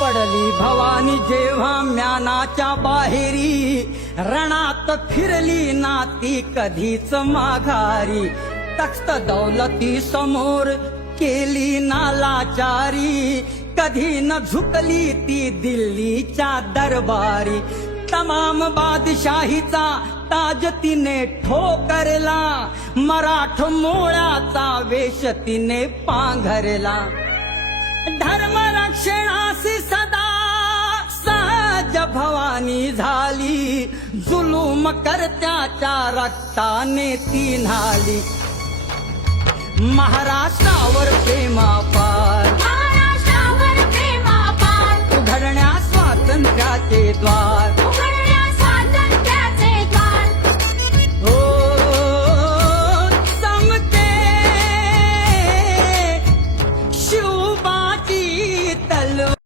पडली भवानी जेव्हा म्यानाच्या बाहेरी, रणात फिरली ना ती कधीच माघारी. तख्त दौलती समोर केली नालाचारी, कधी न झुकली ती दिल्लीच्या दरबारी. तमाम बादशाहीचा ताज तिने ठोकरला, मराठ मोळ्याचा वेश तिने पांघरला. धर्मरक्षणासी सदा सहज भवानी झाली, जुलूम करत्याच्या रक्ताने ती न्हाली. महाराष्ट्रावर प्रेमा